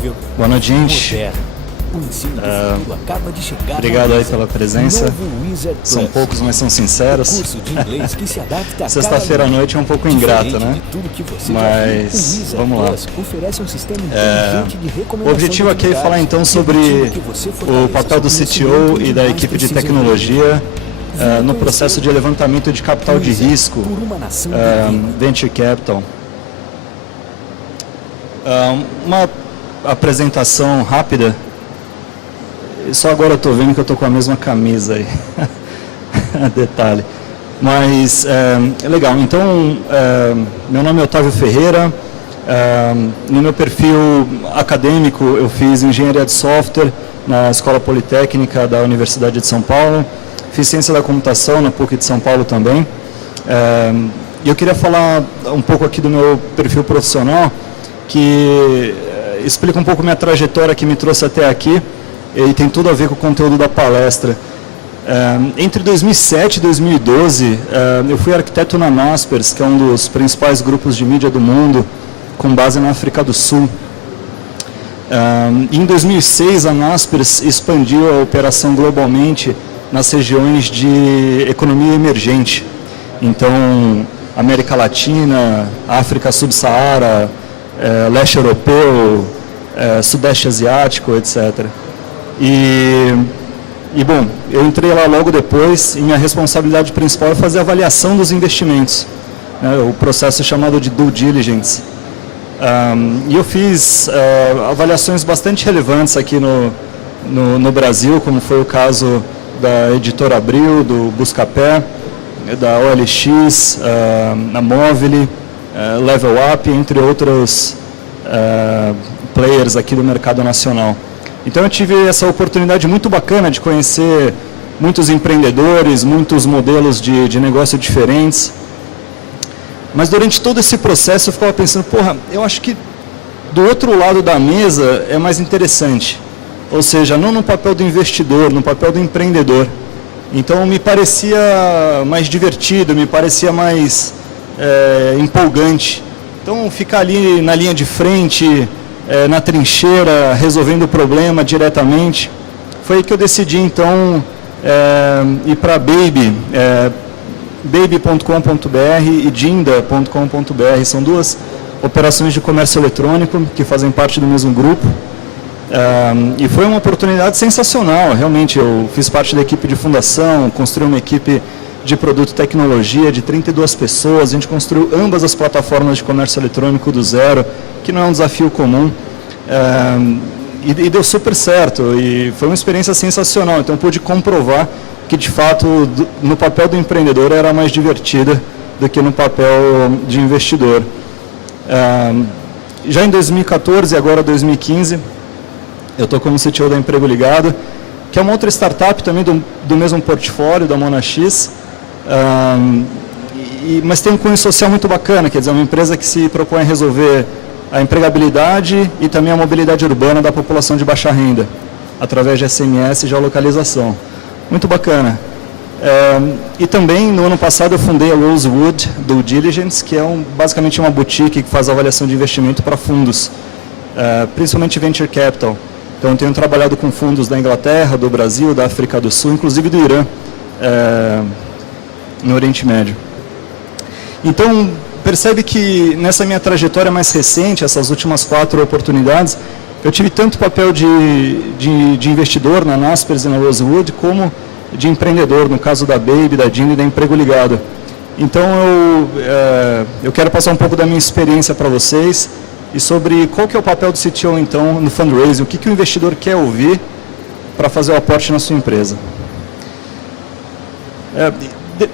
acessível, boa noite, gente. Obrigado aí pela presença. São poucos, mas são sinceros. Sexta-feira à noite é um pouco ingrato, né? Mas vamos lá. O objetivo aqui é falar então sobre o papel do CTO e da equipe de tecnologia no processo de levantamento de capital de risco, Venture Capital. Uma apresentação rápida. Só agora eu estou vendo que eu estou com a mesma camisa aí. Detalhe. Mas é legal. Então, meu nome é Otávio Ferreira. No meu perfil acadêmico, eu fiz engenharia de software na Escola Politécnica da Universidade de São Paulo. Fiz ciência da computação na PUC de São Paulo também. E eu queria falar um pouco aqui do meu perfil profissional, que explica um pouco minha trajetória que me trouxe até aqui. E tem tudo a ver com o conteúdo da palestra. Entre 2007 e 2012, eu fui arquiteto na Naspers, que é um dos principais grupos de mídia do mundo, com base na África do Sul. Em 2006, a Naspers expandiu a operação globalmente nas regiões de economia emergente. Então, América Latina, África Subsaara, Leste Europeu, Sudeste Asiático, etc. E bom, eu entrei lá logo depois e minha responsabilidade principal é fazer a avaliação dos investimentos, né, o processo chamado de due diligence. E eu fiz avaliações bastante relevantes aqui no Brasil, como foi o caso da Editora Abril, do Buscapé, da OLX, a Movile, Level Up, entre outros players aqui do mercado nacional. Então eu tive essa oportunidade muito bacana de conhecer muitos empreendedores, muitos modelos de negócio diferentes. Mas durante todo esse processo eu ficava pensando, eu acho que do outro lado da mesa é mais interessante. Ou seja, não no papel do investidor, no papel do empreendedor. Então me parecia mais divertido, me parecia mais empolgante. Então ficar ali na linha de frente, na trincheira, resolvendo o problema diretamente. Foi aí que eu decidi, então, ir para a Baby, baby.com.br e Jinda.com.br. São duas operações de comércio eletrônico que fazem parte do mesmo grupo. E foi uma oportunidade sensacional, realmente. Eu fiz parte da equipe de fundação, construí uma equipe de produto e tecnologia de 32 pessoas. A gente construiu ambas as plataformas de comércio eletrônico do zero, que não é um desafio comum, e deu super certo, e foi uma experiência sensacional. Então, eu pude comprovar que, de fato, no papel do empreendedor era mais divertida do que no papel de investidor. Já em 2014 e agora 2015, eu estou como CTO da Emprego Ligado, que é uma outra startup também do mesmo portfólio, da MonaX, mas tem um cunho social muito bacana, quer dizer, uma empresa que se propõe a resolver a empregabilidade e também a mobilidade urbana da população de baixa renda, através de SMS e geolocalização. Muito bacana. E também, no ano passado, eu fundei a Rosewood Due Diligence, que é basicamente uma boutique que faz avaliação de investimento para fundos, principalmente Venture Capital. Então, eu tenho trabalhado com fundos da Inglaterra, do Brasil, da África do Sul, inclusive do Irã, no Oriente Médio. Então, percebe que nessa minha trajetória mais recente, essas últimas 4 oportunidades, eu tive tanto papel de investidor na Naspers e na Rosewood, como de empreendedor, no caso da Baby, da Jinda e da Emprego Ligado. Então, eu quero passar um pouco da minha experiência para vocês e sobre qual que é o papel do CTO, então, no fundraising, o que o investidor quer ouvir para fazer o aporte na sua empresa.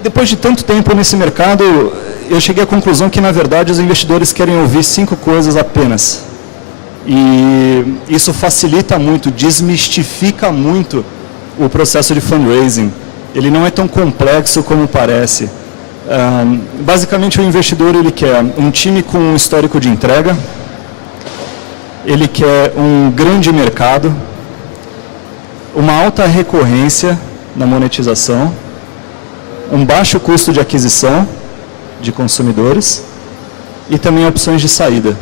Depois de tanto tempo nesse mercado, eu cheguei à conclusão que, na verdade, os investidores querem ouvir 5 coisas apenas. E isso facilita muito, desmistifica muito o processo de fundraising. Ele não é tão complexo como parece. Basicamente, o investidor ele quer um time com um histórico de entrega, ele quer um grande mercado, uma alta recorrência na monetização, um baixo custo de aquisição de consumidores e também opções de saída.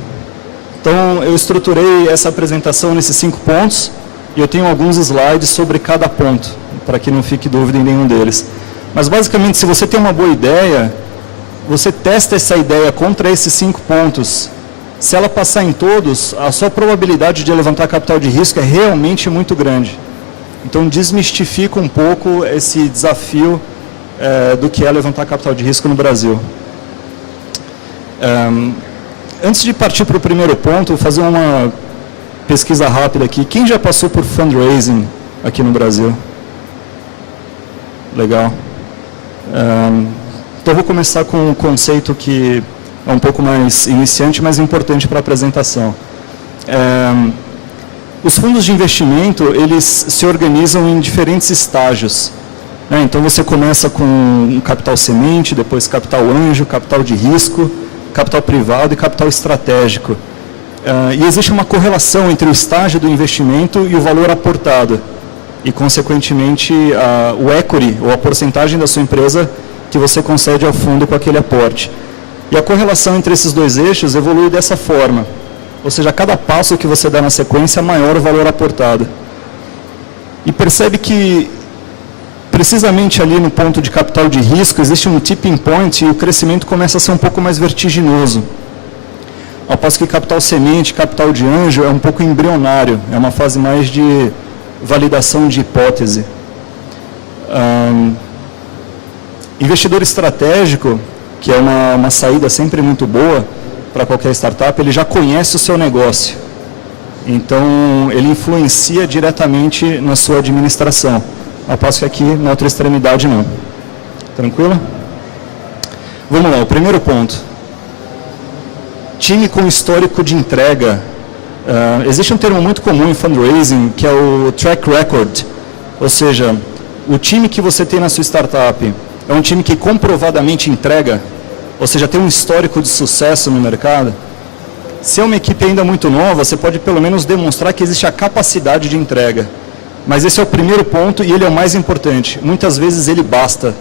Então, eu estruturei essa apresentação nesses 5 pontos e eu tenho alguns slides sobre cada ponto, para que não fique dúvida em nenhum deles. Mas, basicamente, se você tem uma boa ideia, você testa essa ideia contra esses 5 pontos. Se ela passar em todos, a sua probabilidade de levantar capital de risco é realmente muito grande. Então, desmistifica um pouco esse desafio do que é levantar capital de risco no Brasil. Antes de partir para o primeiro ponto, vou fazer uma pesquisa rápida aqui. Quem já passou por fundraising aqui no Brasil? Legal. Então, vou começar com um conceito que é um pouco mais iniciante, mas importante para a apresentação. Os fundos de investimento, eles se organizam em diferentes estágios. Então, você começa com um capital semente, depois capital anjo, capital de risco, capital privado e capital estratégico. E existe uma correlação entre o estágio do investimento e o valor aportado. E, consequentemente, o equity, ou a porcentagem da sua empresa, que você concede ao fundo com aquele aporte. E a correlação entre esses dois eixos evolui dessa forma. Ou seja, a cada passo que você dá na sequência, maior o valor aportado. E percebe que, precisamente ali no ponto de capital de risco, existe um tipping point e o crescimento começa a ser um pouco mais vertiginoso. Ao passo que capital semente, capital de anjo é um pouco embrionário, é uma fase mais de validação de hipótese. Investidor estratégico, que é uma saída sempre muito boa para qualquer startup, ele já conhece o seu negócio. Então, ele influencia diretamente na sua administração. Ao passo que aqui, na outra extremidade, não. Tranquilo? Vamos lá, o primeiro ponto. Time com histórico de entrega. Existe um termo muito comum em fundraising, que é o track record. Ou seja, o time que você tem na sua startup é um time que comprovadamente entrega, ou seja, tem um histórico de sucesso no mercado. Se é uma equipe ainda muito nova, você pode pelo menos demonstrar que existe a capacidade de entrega. Mas esse é o primeiro ponto e ele é o mais importante. Muitas vezes ele basta.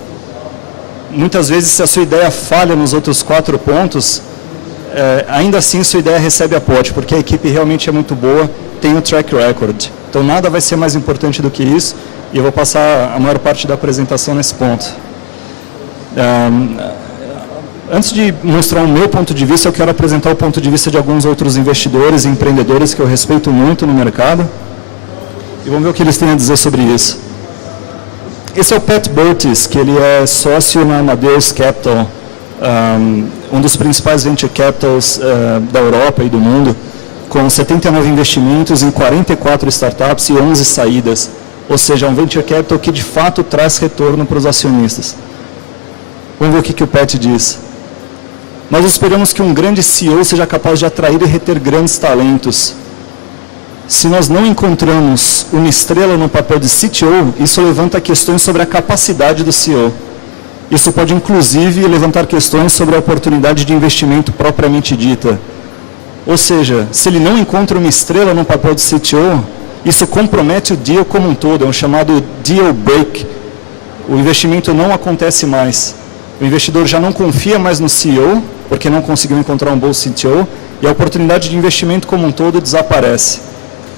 Muitas vezes, se a sua ideia falha nos outros 4 pontos, ainda assim sua ideia recebe aporte, porque a equipe realmente é muito boa, tem o track record. Então nada vai ser mais importante do que isso, e eu vou passar a maior parte da apresentação nesse ponto. Antes de mostrar o meu ponto de vista, eu quero apresentar o ponto de vista de alguns outros investidores e empreendedores que eu respeito muito no mercado. E vamos ver o que eles têm a dizer sobre isso. Esse é o Pat Burtis, que ele é sócio na Amadeus Capital, um dos principais venture capitals da Europa e do mundo, com 79 investimentos em 44 startups e 11 saídas. Ou seja, um venture capital que de fato traz retorno para os acionistas. Vamos ver o que o Pat diz. Nós esperamos que um grande CEO seja capaz de atrair e reter grandes talentos. Se nós não encontramos uma estrela no papel de CTO, isso levanta questões sobre a capacidade do CEO. Isso pode, inclusive, levantar questões sobre a oportunidade de investimento propriamente dita. Ou seja, se ele não encontra uma estrela no papel de CTO, isso compromete o deal como um todo, é um chamado deal break. O investimento não acontece mais. O investidor já não confia mais no CEO, porque não conseguiu encontrar um bom CTO, e a oportunidade de investimento como um todo desaparece.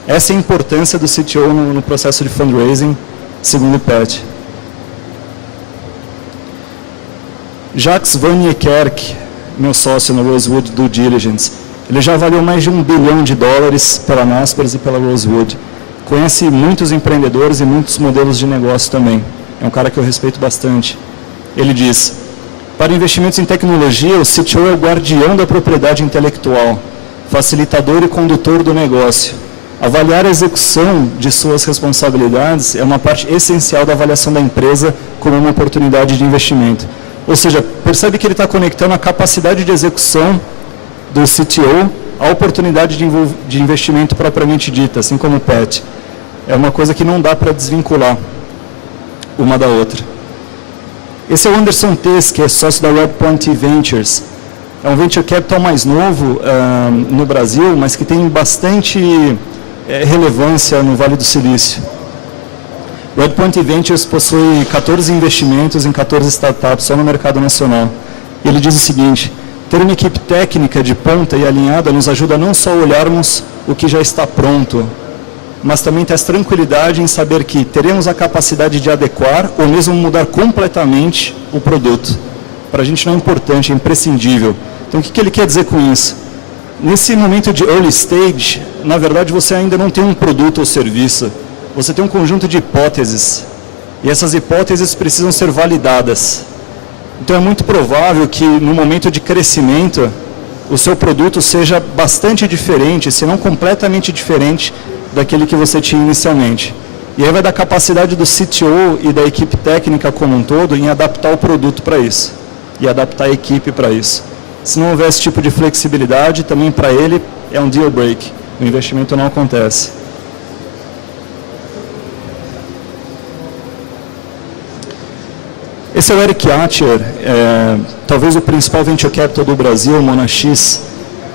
Essa é a importância do CTO no processo de fundraising, segundo o Pat. Jacques Van Niekerk, meu sócio no Rosewood Due Diligence, ele já avaliou mais de $1 bilhão pela Naspers e pela Rosewood. Conhece muitos empreendedores e muitos modelos de negócio também. É um cara que eu respeito bastante. Ele diz: para investimentos em tecnologia, o CTO é o guardião da propriedade intelectual, facilitador e condutor do negócio. Avaliar a execução de suas responsabilidades é uma parte essencial da avaliação da empresa como uma oportunidade de investimento. Ou seja, percebe que ele está conectando a capacidade de execução do CTO à oportunidade de investimento propriamente dita, assim como o Pat. É uma coisa que não dá para desvincular uma da outra. Esse é o Anderson Tess, que é sócio da Redpoint Ventures. É um venture capital mais novo no Brasil, mas que tem bastante relevância no Vale do Silício. Redpoint Ventures possui 14 investimentos em 14 startups só no mercado nacional. Ele diz o seguinte: Ter uma equipe técnica de ponta e alinhada nos ajuda não só a olharmos o que já está pronto, mas também ter essa tranquilidade em saber que teremos a capacidade de adequar ou mesmo mudar completamente o produto. Para a gente não é importante, é imprescindível. Então, o que ele quer dizer com isso? Nesse momento de early stage, na verdade, você ainda não tem um produto ou serviço. Você tem um conjunto de hipóteses. E essas hipóteses precisam ser validadas. Então, é muito provável que, no momento de crescimento, o seu produto seja bastante diferente, se não completamente diferente daquele que você tinha inicialmente. E aí vai da capacidade do CTO e da equipe técnica como um todo em adaptar o produto para isso. E adaptar a equipe para isso. Se não houver esse tipo de flexibilidade, também para ele é um deal break. O investimento não acontece. Esse é o Eric Atcher, talvez o principal venture capital do Brasil, Monax,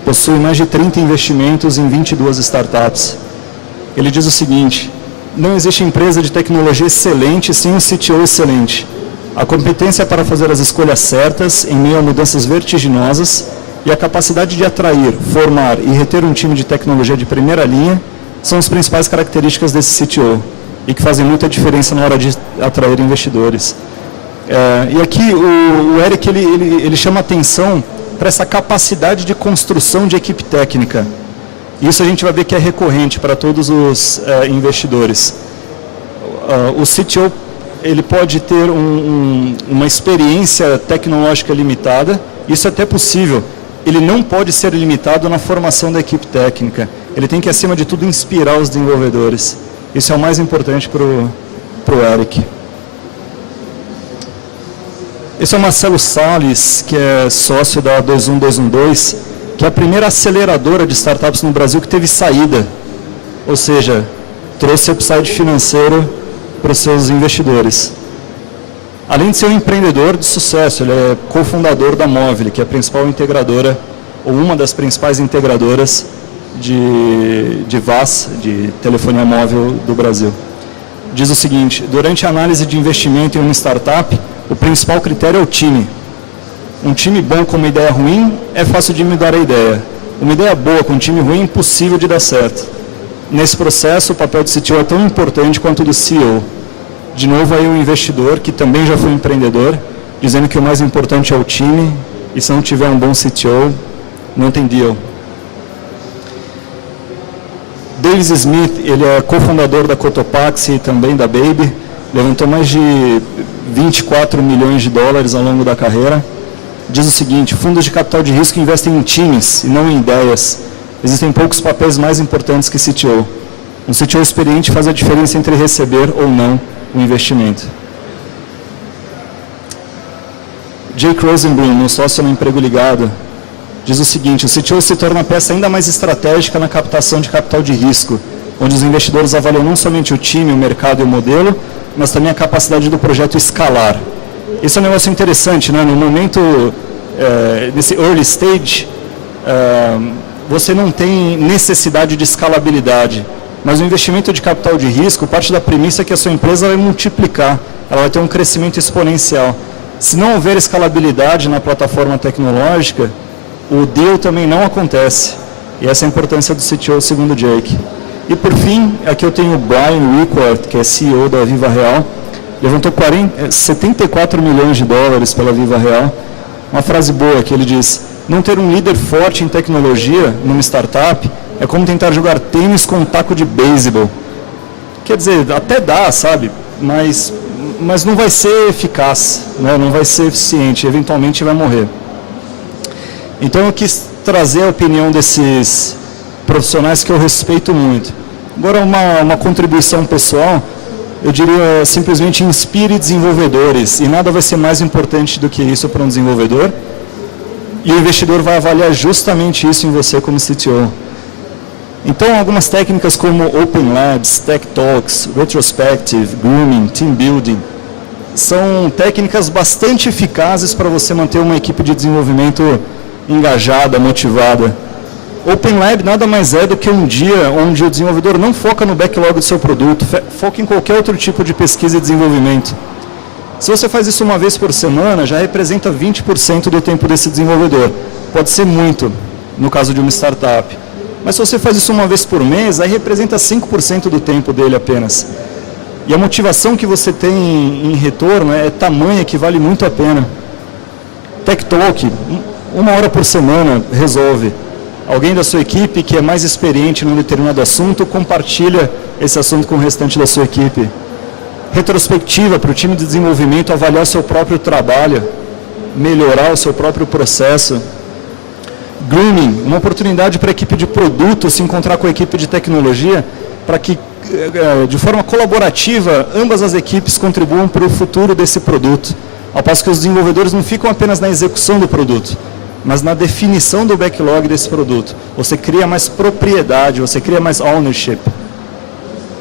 possui mais de 30 investimentos em 22 startups. Ele diz o seguinte: não existe empresa de tecnologia excelente sem um CTO excelente. A competência para fazer as escolhas certas em meio a mudanças vertiginosas e a capacidade de atrair, formar e reter um time de tecnologia de primeira linha são as principais características desse CTO e que fazem muita diferença na hora de atrair investidores. E aqui o Eric ele chama atenção para essa capacidade de construção de equipe técnica. Isso a gente vai ver que é recorrente para todos os investidores. O CTO ele pode ter uma experiência tecnológica limitada, isso é até possível. Ele não pode ser limitado na formação da equipe técnica. Ele tem que, acima de tudo, inspirar os desenvolvedores. Isso é o mais importante para o Eric. Esse é o Marcelo Salles, que é sócio da 21212, que é a primeira aceleradora de startups no Brasil que teve saída. Ou seja, trouxe upside financeiro para os seus investidores. Além de ser um empreendedor de sucesso, ele é cofundador da Movile, que é a principal integradora, ou uma das principais integradoras de VAS, de telefonia móvel do Brasil. Diz o seguinte: durante a análise de investimento em uma startup, o principal critério é o time. Um time bom com uma ideia ruim, é fácil de mudar a ideia. Uma ideia boa com um time ruim, é impossível de dar certo. Nesse processo, o papel do CTO é tão importante quanto o do CEO. De novo, aí um investidor, que também já foi empreendedor, dizendo que o mais importante é o time, e se não tiver um bom CTO, não tem deal. Davis Smith, ele é cofundador da Cotopaxi e também da Baby, levantou mais de 24 milhões de dólares ao longo da carreira. Diz o seguinte: fundos de capital de risco investem em times e não em ideias. Existem poucos papéis mais importantes que CTO. Um CTO experiente faz a diferença entre receber ou não o investimento. Jake Rosenblum, meu sócio no Emprego Ligado, diz o seguinte: o CTO se torna a peça ainda mais estratégica na captação de capital de risco, onde os investidores avaliam não somente o time, o mercado e o modelo, mas também a capacidade do projeto escalar. Esse é um negócio interessante, né? No momento, nesse early stage, você não tem necessidade de escalabilidade, mas o investimento de capital de risco parte da premissa que a sua empresa vai multiplicar, ela vai ter um crescimento exponencial. Se não houver escalabilidade na plataforma tecnológica, o deal também não acontece. E essa é a importância do CTO, segundo o Jake. E por fim, aqui eu tenho o Brian Rickard, que é CEO da Viva Real, levantou 74 milhões de dólares pela Viva Real. Uma frase boa que ele diz: não ter um líder forte em tecnologia numa startup é como tentar jogar tênis com um taco de beisebol. Quer dizer, até dá, sabe? Mas não vai ser eficaz, né? Não vai ser eficiente, eventualmente vai morrer. Então eu quis trazer a opinião desses profissionais que eu respeito muito. Agora, uma contribuição pessoal, eu diria simplesmente: inspire desenvolvedores, e nada vai ser mais importante do que isso para um desenvolvedor, e o investidor vai avaliar justamente isso em você como CTO. Então, algumas técnicas como Open Labs, Tech Talks, Retrospective, Grooming, Team Building, são técnicas bastante eficazes para você manter uma equipe de desenvolvimento engajada, motivada. Open Lab nada mais é do que um dia onde o desenvolvedor não foca no backlog do seu produto, foca em qualquer outro tipo de pesquisa e desenvolvimento. Se você faz isso uma vez por semana, já representa 20% do tempo desse desenvolvedor. pode ser muito, no caso de uma startup. Mas se você faz isso uma vez por mês, aí representa 5% do tempo dele apenas. E a motivação que você tem em retorno é tamanha que vale muito a pena. Tech Talk, 1 hora por semana, resolve. Alguém da sua equipe que é mais experiente num determinado assunto, compartilha esse assunto com o restante da sua equipe. Retrospectiva para o time de desenvolvimento avaliar o seu próprio trabalho, melhorar o seu próprio processo. Grooming, uma oportunidade para a equipe de produto se encontrar com a equipe de tecnologia, para que, de forma colaborativa, ambas as equipes contribuam para o futuro desse produto. Ao passo que os desenvolvedores não ficam apenas na execução do produto, mas na definição do backlog desse produto. Você cria mais propriedade, você cria mais ownership.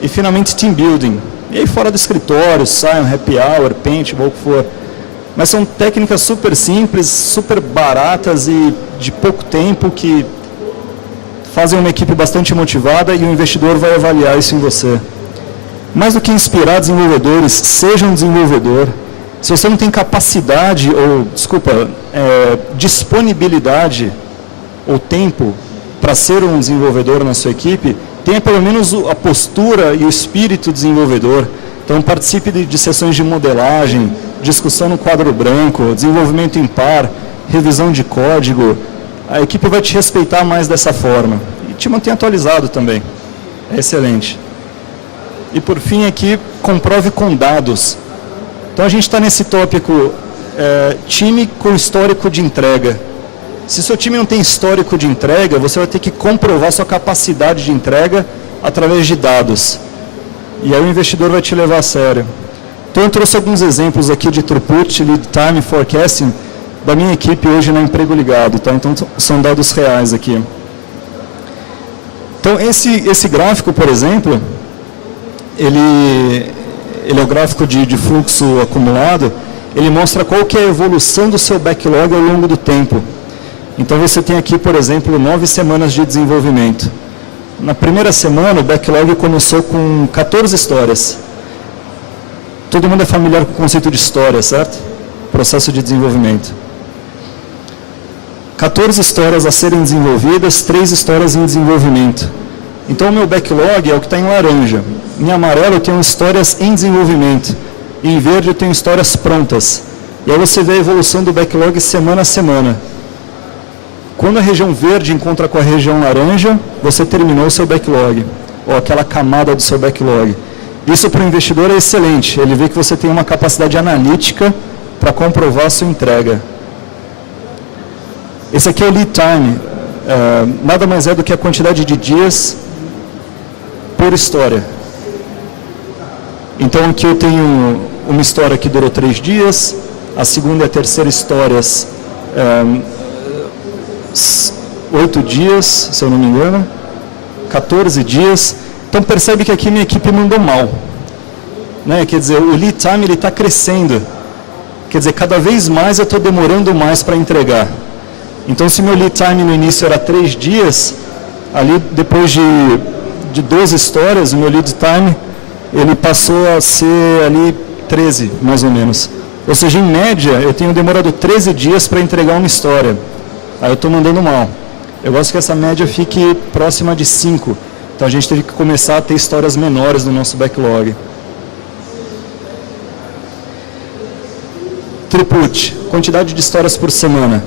E, finalmente, team building. E aí, fora do escritório, saiam, happy hour, paintball, o que for. Mas são técnicas super simples, super baratas e de pouco tempo que fazem uma equipe bastante motivada e o investidor vai avaliar isso em você. Mais do que inspirar desenvolvedores, seja um desenvolvedor. Se você não tem capacidade ou, disponibilidade ou tempo para ser um desenvolvedor na sua equipe, tenha pelo menos a postura e o espírito desenvolvedor. Então, participe de sessões de modelagem, discussão no quadro branco, desenvolvimento em par, revisão de código. A equipe vai te respeitar mais dessa forma. E te mantém atualizado também. É excelente. E, por fim, aqui, comprove com dados. Então, a gente está nesse tópico, time com histórico de entrega. Se seu time não tem histórico de entrega, você vai ter que comprovar sua capacidade de entrega através de dados. E aí o investidor vai te levar a sério. Então, eu trouxe alguns exemplos aqui de throughput, lead time, forecasting, da minha equipe hoje no Emprego Ligado. Tá? Então, são dados reais aqui. Então, esse gráfico, por exemplo, ele é o gráfico de fluxo acumulado, ele mostra qual que é a evolução do seu backlog ao longo do tempo. Então, você tem aqui, por exemplo, 9 semanas de desenvolvimento. Na primeira semana, o backlog começou com 14 histórias. Todo mundo é familiar com o conceito de história, certo? Processo de desenvolvimento. 14 histórias a serem desenvolvidas, 3 histórias em desenvolvimento. Então, o meu backlog é o que está em laranja. Em amarelo, eu tenho histórias em desenvolvimento. E em verde, eu tenho histórias prontas. E aí você vê a evolução do backlog semana a semana. Quando a região verde encontra com a região laranja, você terminou o seu backlog, ou aquela camada do seu backlog. Isso para o investidor é excelente, ele vê que você tem uma capacidade analítica para comprovar a sua entrega. Esse aqui é o lead time, nada mais é do que a quantidade de dias por história. Então aqui eu tenho uma história que durou 3 dias, a segunda e a terceira histórias 8 dias, se eu não me engano, 14 dias. Então, percebe que aqui minha equipe mandou mal. Né? Quer dizer, o lead time está crescendo. Quer dizer, cada vez mais eu estou demorando mais para entregar. Então, se meu lead time no início era 3 dias, ali depois de 12 histórias, o meu lead time ele passou a ser ali 13, mais ou menos. Ou seja, em média, eu tenho demorado 13 dias para entregar uma história. Aí eu estou mandando mal. Eu gosto que essa média fique próxima de 5. Então a gente teve que começar a ter histórias menores no nosso backlog. Throughput, quantidade de histórias por semana.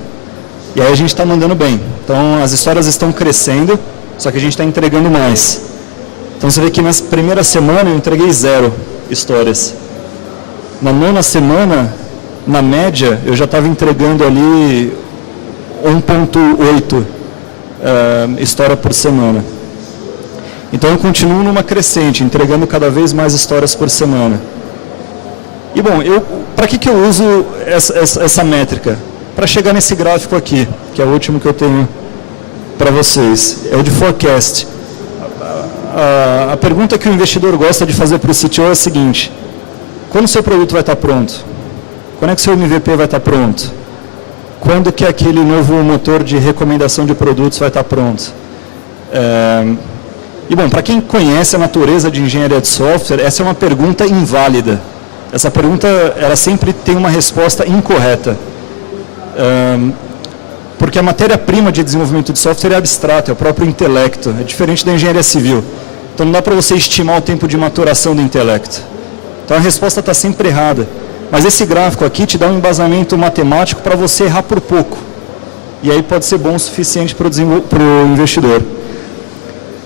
E aí a gente está mandando bem. Então as histórias estão crescendo, só que a gente está entregando mais. Então você vê que na primeira semana eu entreguei 0 histórias. Na 9ª semana, na média, eu já estava entregando ali 1,8 história por semana. Então eu continuo numa crescente, entregando cada vez mais histórias por semana. E bom, para que eu uso essa métrica? Para chegar nesse gráfico aqui, que é o último que eu tenho para vocês, é o de forecast. A pergunta que o investidor gosta de fazer para o CTO é a seguinte: quando o seu produto vai estar pronto? Quando é que o seu MVP vai estar pronto? Quando que aquele novo motor de recomendação de produtos vai estar pronto? E bom, para quem conhece a natureza de engenharia de software, essa é uma pergunta inválida. Essa pergunta, ela sempre tem uma resposta incorreta. Porque a matéria-prima de desenvolvimento de software é abstrata, é o próprio intelecto, é diferente da engenharia civil. Então não dá para você estimar o tempo de maturação do intelecto. Então a resposta está sempre errada. Mas esse gráfico aqui te dá um embasamento matemático para você errar por pouco. E aí pode ser bom o suficiente para o investidor.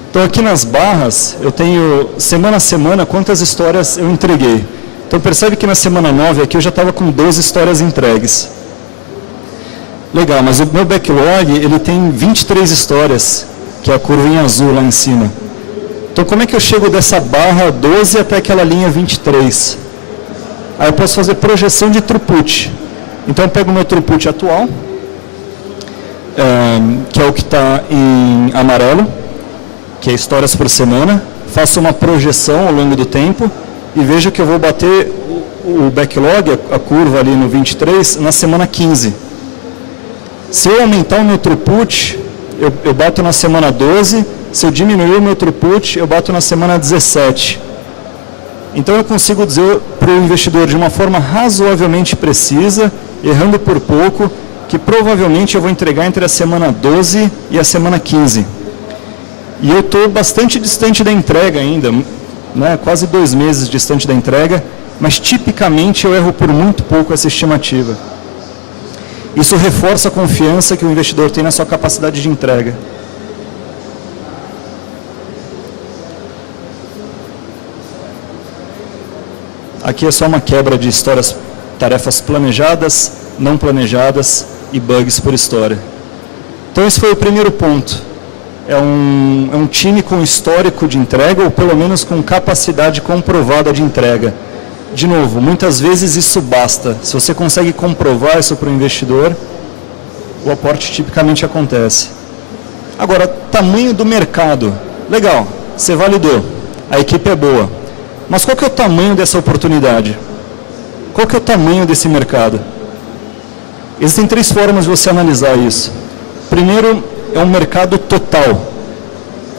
Então aqui nas barras, eu tenho semana a semana quantas histórias eu entreguei. Então percebe que na semana 9 aqui eu já estava com 12 histórias entregues. Legal, mas o meu backlog ele tem 23 histórias, que é a curva em azul lá em cima. Então como é que eu chego dessa barra 12 até aquela linha 23? Aí eu posso fazer projeção de throughput. Então eu pego o meu throughput atual, que é o que está em amarelo, que é histórias por semana, faço uma projeção ao longo do tempo e vejo que eu vou bater o backlog, a curva ali no 23, na semana 15. Se eu aumentar o meu throughput, eu bato na semana 12, se eu diminuir o meu throughput, eu bato na semana 17. Então eu consigo dizer para o investidor de uma forma razoavelmente precisa, errando por pouco, que provavelmente eu vou entregar entre a semana 12 e a semana 15. E eu estou bastante distante da entrega ainda, né? Quase 2 meses distante da entrega, mas tipicamente eu erro por muito pouco essa estimativa. Isso reforça a confiança que o investidor tem na sua capacidade de entrega. Aqui é só uma quebra de histórias, tarefas planejadas, não planejadas e bugs por história. Então esse foi o primeiro ponto. É um time com histórico de entrega, ou pelo menos com capacidade comprovada de entrega. De novo, muitas vezes isso basta. Se você consegue comprovar isso para o investidor, o aporte tipicamente acontece. Agora, tamanho do mercado. Legal, você validou, a equipe é boa. Mas qual que é o tamanho dessa oportunidade? Qual que é o tamanho desse mercado? Existem 3 formas de você analisar isso. Primeiro, é um mercado total,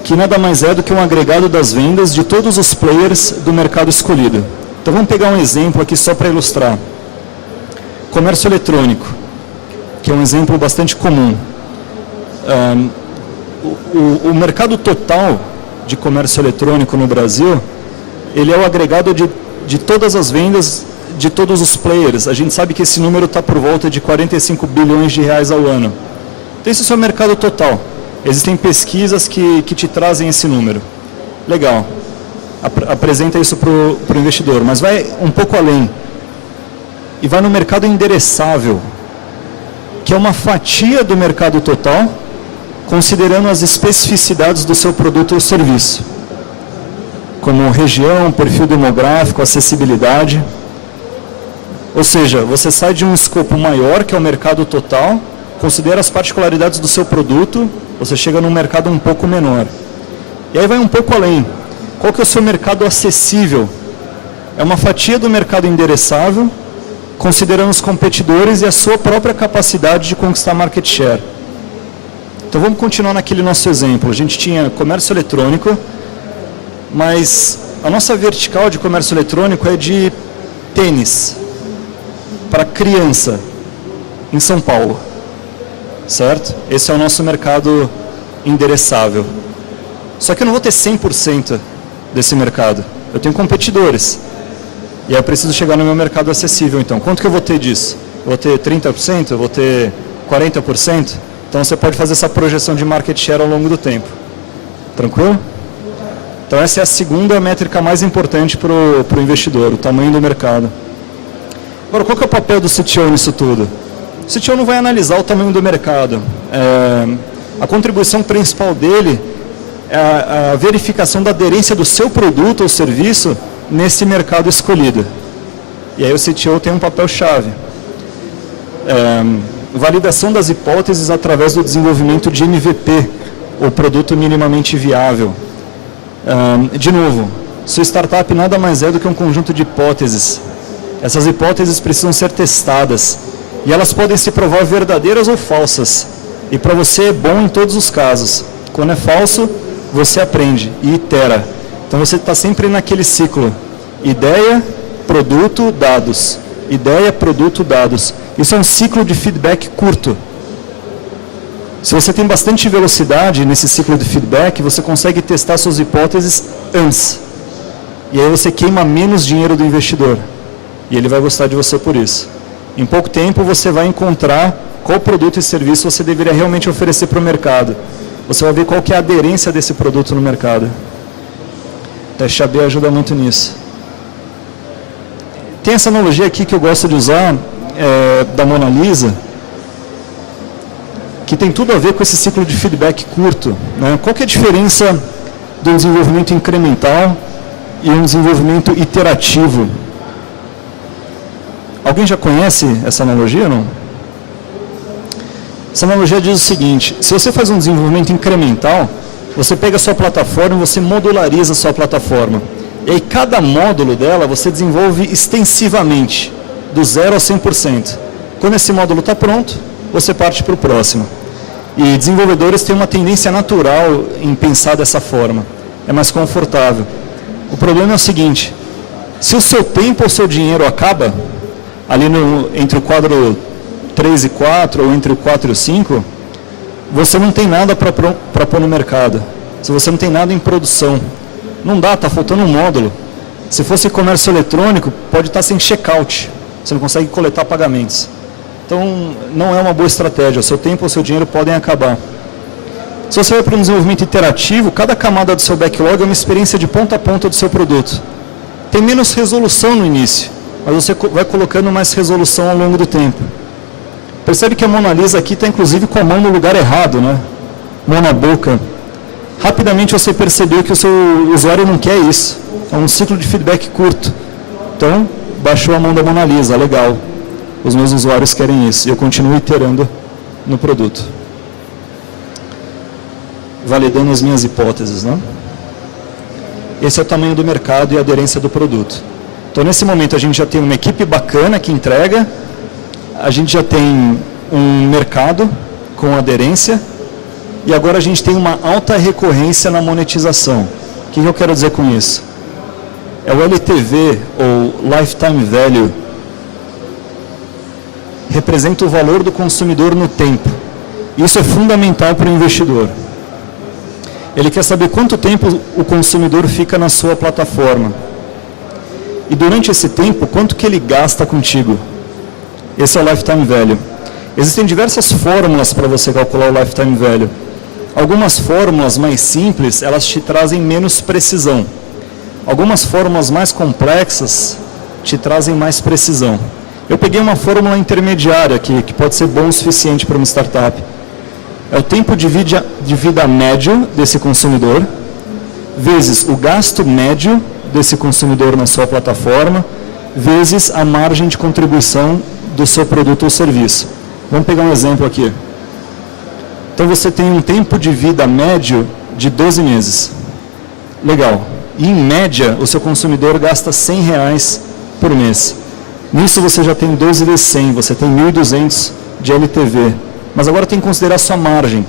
que nada mais é do que um agregado das vendas de todos os players do mercado escolhido. Então vamos pegar um exemplo aqui só para ilustrar. Comércio eletrônico, que é um exemplo bastante comum. O mercado total de comércio eletrônico no Brasil, ele é o agregado de todas as vendas de todos os players. A gente sabe que esse número está por volta de 45 bilhões de reais ao ano. Então esse é o seu mercado total. Existem pesquisas que te trazem esse número. Legal. Apresenta isso para o investidor, mas vai um pouco além. E vai no mercado endereçável, que é uma fatia do mercado total, considerando as especificidades do seu produto ou serviço, como região, perfil demográfico, acessibilidade. Ou seja, você sai de um escopo maior, que é o mercado total, considera as particularidades do seu produto, você chega num mercado um pouco menor. E aí vai um pouco além. Qual que é o seu mercado acessível? É uma fatia do mercado endereçável, considerando os competidores e a sua própria capacidade de conquistar market share. Então vamos continuar naquele nosso exemplo. A gente tinha comércio eletrônico, mas a nossa vertical de comércio eletrônico é de tênis para criança em São Paulo, certo? Esse é o nosso mercado endereçável. Só que eu não vou ter 100% desse mercado. Eu tenho competidores. E aí eu preciso chegar no meu mercado acessível. Então, quanto que eu vou ter disso? Eu vou ter 30%? Eu vou ter 40%? Então, você pode fazer essa projeção de market share ao longo do tempo. Tranquilo? Então, essa é a segunda métrica mais importante para o investidor, o tamanho do mercado. Agora, qual que é o papel do CTO nisso tudo? O CTO não vai analisar o tamanho do mercado. A contribuição principal dele é a verificação da aderência do seu produto ou serviço nesse mercado escolhido. E aí o CTO tem um papel-chave. Validação das hipóteses através do desenvolvimento de MVP, ou produto minimamente viável. De novo, sua startup nada mais é do que um conjunto de hipóteses. Essas hipóteses precisam ser testadas. E elas podem se provar verdadeiras ou falsas. E para você é bom em todos os casos. Quando é falso, você aprende e itera. Então você está sempre naquele ciclo. Ideia, produto, dados. Ideia, produto, dados. Isso é um ciclo de feedback curto. Se você tem bastante velocidade nesse ciclo de feedback, você consegue testar suas hipóteses antes. E aí você queima menos dinheiro do investidor. E ele vai gostar de você por isso. Em pouco tempo você vai encontrar qual produto e serviço você deveria realmente oferecer para o mercado. Você vai ver qual que é a aderência desse produto no mercado. Teste AB ajuda muito nisso. Tem essa analogia aqui que eu gosto de usar, da Mona Lisa, que tem tudo a ver com esse ciclo de feedback curto. Né? Qual que é a diferença do desenvolvimento incremental e um desenvolvimento iterativo? Alguém já conhece essa analogia ou não? Essa analogia diz o seguinte: se você faz um desenvolvimento incremental, você pega a sua plataforma e você modulariza a sua plataforma. E aí cada módulo dela você desenvolve extensivamente, do 0 ao 100%. Quando esse módulo está pronto, você parte para o próximo. E desenvolvedores têm uma tendência natural em pensar dessa forma. É mais confortável. O problema é o seguinte: se o seu tempo ou o seu dinheiro acaba, ali entre o quadro 3 e 4, ou entre o 4 e o 5, você não tem nada para pôr no mercado. Se você não tem nada em produção, não dá, está faltando um módulo. Se fosse comércio eletrônico, pode estar sem checkout. Você não consegue coletar pagamentos. Então, não é uma boa estratégia. O seu tempo ou o seu dinheiro podem acabar. Se você vai para um desenvolvimento iterativo, cada camada do seu backlog é uma experiência de ponta a ponta do seu produto. Tem menos resolução no início, mas você vai colocando mais resolução ao longo do tempo. Percebe que a Mona Lisa aqui está inclusive com a mão no lugar errado, né? Mão na boca. Rapidamente você percebeu que o seu usuário não quer isso. É um ciclo de feedback curto. Então, baixou a mão da Mona Lisa, legal. Os meus usuários querem isso. E eu continuo iterando no produto. Validando as minhas hipóteses, né? Esse é o tamanho do mercado e a aderência do produto. Então, nesse momento, a gente já tem uma equipe bacana que entrega, a gente já tem um mercado com aderência, e agora a gente tem uma alta recorrência na monetização. O que eu quero dizer com isso? É o LTV, ou Lifetime Value, representa o valor do consumidor no tempo. Isso é fundamental para o investidor. Ele quer saber quanto tempo o consumidor fica na sua plataforma. E durante esse tempo, quanto que ele gasta contigo. Esse é o Lifetime Value. Existem diversas fórmulas para você calcular o Lifetime Value. Algumas fórmulas mais simples, elas te trazem menos precisão. Algumas fórmulas mais complexas te trazem mais precisão. Eu peguei uma fórmula intermediária aqui, que pode ser bom o suficiente para uma startup. É o tempo de vida médio desse consumidor, vezes o gasto médio desse consumidor na sua plataforma, vezes a margem de contribuição do seu produto ou serviço. Vamos pegar um exemplo aqui. Então você tem um tempo de vida médio de 12 meses. Legal. E em média, o seu consumidor gasta R$100 por mês. Nisso você já tem 12 vezes 100, você tem 1.200 de LTV. Mas agora tem que considerar sua margem.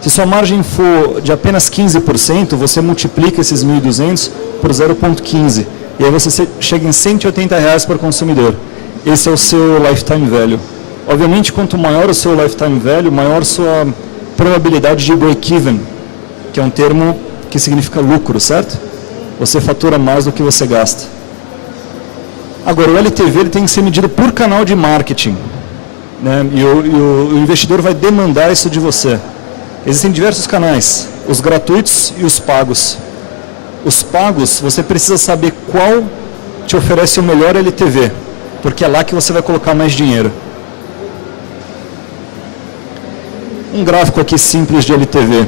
Se sua margem for de apenas 15%, você multiplica esses 1.200 por 0,15. E aí você chega em R$180 por consumidor. Esse é o seu Lifetime Value. Obviamente, quanto maior o seu Lifetime Value, maior sua probabilidade de break-even, que é um termo que significa lucro, certo? Você fatura mais do que você gasta. Agora, o LTV ele tem que ser medido por canal de marketing. Né? E o investidor vai demandar isso de você. Existem diversos canais, os gratuitos e os pagos. Os pagos, você precisa saber qual te oferece o melhor LTV, porque é lá que você vai colocar mais dinheiro. Um gráfico aqui simples de LTV.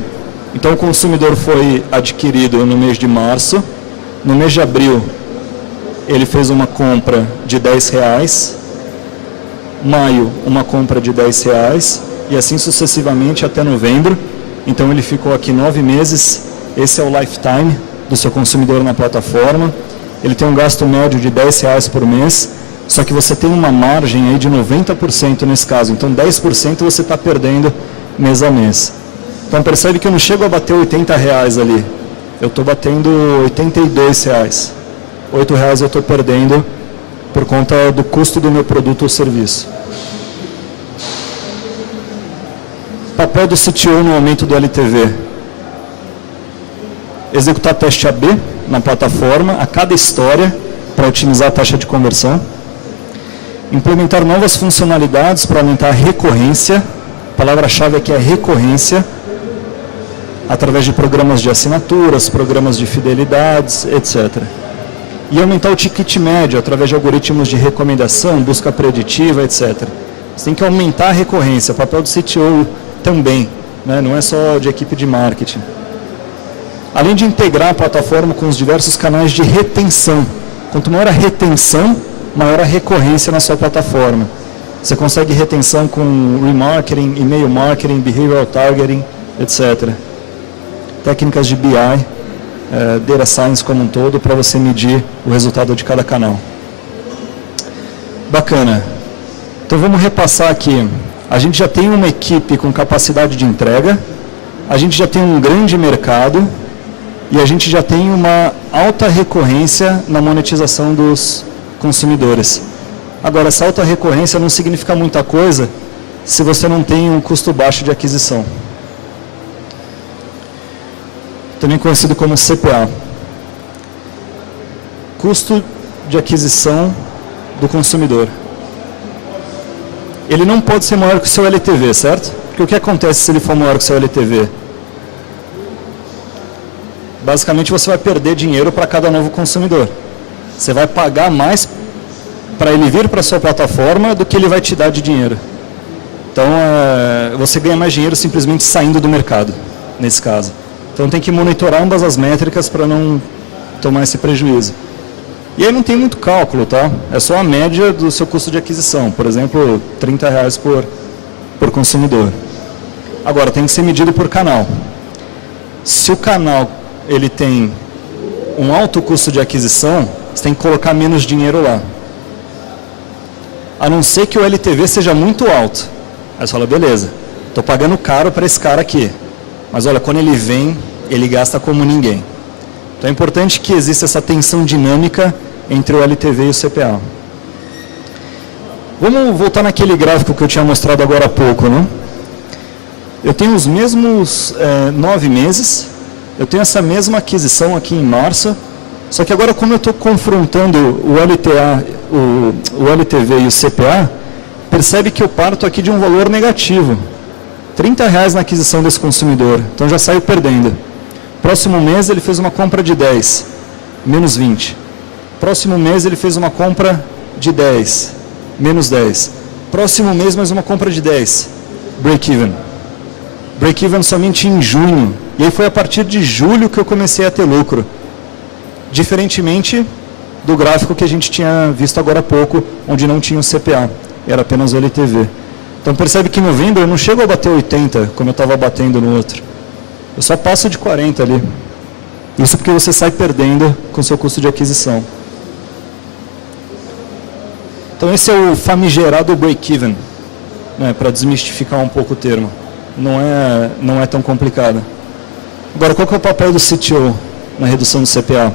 Então, o consumidor foi adquirido no mês de março. No mês de abril, ele fez uma compra de R$10. Maio, uma compra de R$10. E assim sucessivamente até novembro. Então, ele ficou aqui 9 meses. Esse é o lifetime do seu consumidor na plataforma. Ele tem um gasto médio de R$10 por mês. Só que você tem uma margem aí de 90% nesse caso. Então, 10% você está perdendo mês a mês. Então, percebe que eu não chego a bater R$80 ali. Eu estou batendo R$82. R$8 eu estou perdendo por conta do custo do meu produto ou serviço. papel do CTO no aumento do LTV? Executar teste AB na plataforma a cada história para otimizar a taxa de conversão. Implementar novas funcionalidades para aumentar a recorrência. A palavra-chave aqui é recorrência, através de programas de assinaturas, programas de fidelidades, etc. E aumentar o ticket médio através de algoritmos de recomendação, busca preditiva, etc. Você tem que aumentar a recorrência, o papel do CTO também, né? Não é só de equipe de marketing. Além de integrar a plataforma com os diversos canais de retenção. Quanto maior a retenção, maior a recorrência na sua plataforma. Você consegue retenção com remarketing, e-mail marketing, behavioral targeting, etc. Técnicas de BI, Data Science como um todo, para você medir o resultado de cada canal. Bacana. Então vamos repassar aqui. A gente já tem uma equipe com capacidade de entrega, a gente já tem um grande mercado e a gente já tem uma alta recorrência na monetização dos consumidores. Agora, essa alta recorrência não significa muita coisa se você não tem um custo baixo de aquisição. Também conhecido como CPA. Custo de aquisição do consumidor. Ele não pode ser maior que o seu LTV, certo? Porque o que acontece se ele for maior que o seu LTV? Basicamente você vai perder dinheiro para cada novo consumidor. Você vai pagar mais para ele vir para a sua plataforma do que ele vai te dar de dinheiro. Então, você ganha mais dinheiro simplesmente saindo do mercado, nesse caso. Então tem que monitorar ambas as métricas para não tomar esse prejuízo. E aí não tem muito cálculo, tá? É só a média do seu custo de aquisição. Por exemplo, R$30 por consumidor. Agora, tem que ser medido por canal. Se o canal ele tem um alto custo de aquisição, você tem que colocar menos dinheiro lá. A não ser que o LTV seja muito alto. Aí você fala, beleza, estou pagando caro para esse cara aqui. Mas olha, quando ele vem, ele gasta como ninguém. Então é importante que exista essa tensão dinâmica entre o LTV e o CPA. Vamos voltar naquele gráfico que eu tinha mostrado agora há pouco, né? Eu tenho os mesmos 9 meses, eu tenho essa mesma aquisição aqui em março, só que agora como eu estou confrontando o LTV e o CPA, percebe que eu parto aqui de um valor negativo. R$30 na aquisição desse consumidor, então já saiu perdendo. Próximo mês ele fez uma compra de 10, menos 20. Próximo mês ele fez uma compra de 10, menos 10. Próximo mês mais uma compra de 10, break-even. Break-even somente em junho. E aí foi a partir de julho que eu comecei a ter lucro. Diferentemente do gráfico que a gente tinha visto agora há pouco, onde não tinha o CPA, era apenas o LTV. Então percebe que em novembro eu não chego a bater 80, como eu estava batendo no outro. Eu só passo de 40 ali. Isso porque você sai perdendo com seu custo de aquisição. Então esse é o famigerado break-even, né, para desmistificar um pouco o termo. Não é tão complicado. Agora, qual que é o papel do CTO na redução do CPA?